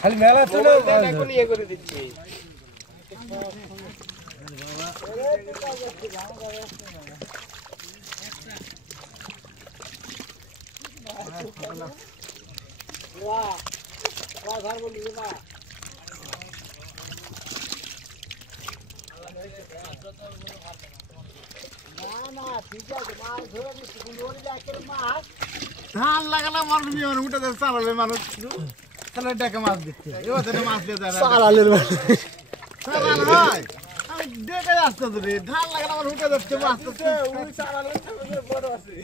খালি মেলা চলে ইয়ে করে দিচ্ছি। ধান লাগালে মানুষ উঠে চালালে মানুষ তাহলে ডেকে মাছ দিচ্ছে এবার মাছ দিয়ে চালালের চালাল হয় আমি ডেকে আসতে রে ধান লাগালে আমার উঠে যাচ্ছে মাছ বড় আছে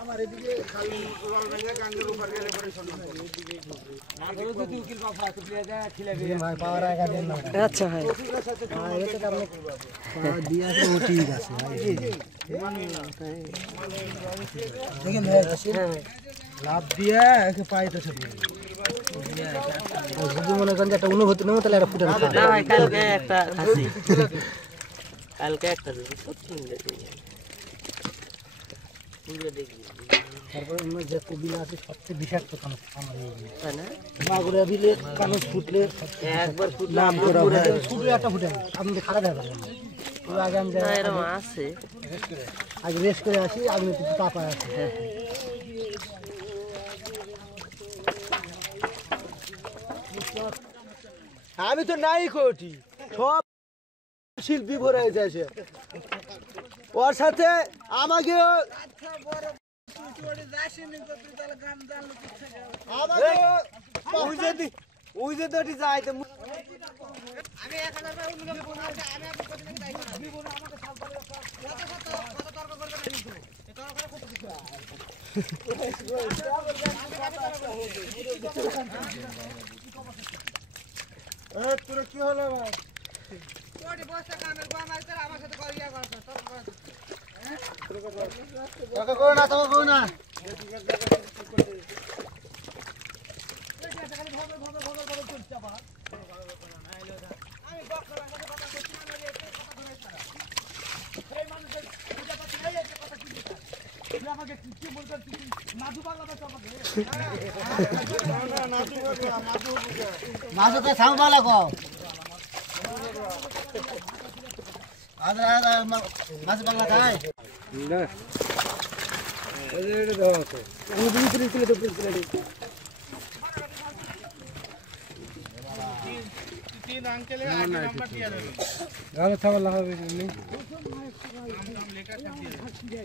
আমার এদিকে খালি গাঙ্গের উপর গেলে পরে আচ্ছা ভাই লাভ দিয়ে পাইতে যদি মনে করেন যে একটা অনুভূতি নেবো তাহলে একটা ফুটে কালকে একটা কালকে একটা তারপরে অন্য যে কবিলা আছে সবচেয়ে বিষাক্ত কানস মাগুরা দিলে কানস ফুটলে একবার নাম করা ফুটলে একটা ফুটে না আপনি খারাপ হবে আগে আমি আছে আগে রেস্ট করে আসি আগে একটু তাপা আছে আমি তো নাই কোটি সব শিল্পী ভরে যাচ্ছে ওর সাথে আমাকে ওই যে তো যাই তো তোরা কি হলো ভাই না মাঝে সামবালা কো মাছ বাংলা খায় না এটা দাও তো আমি দুই কিলো তো তিন আঙ্কেলে আগে নাম্বার দিয়া দেবে গালে ছাগল লাগাবে নাম লেখা দিয়ে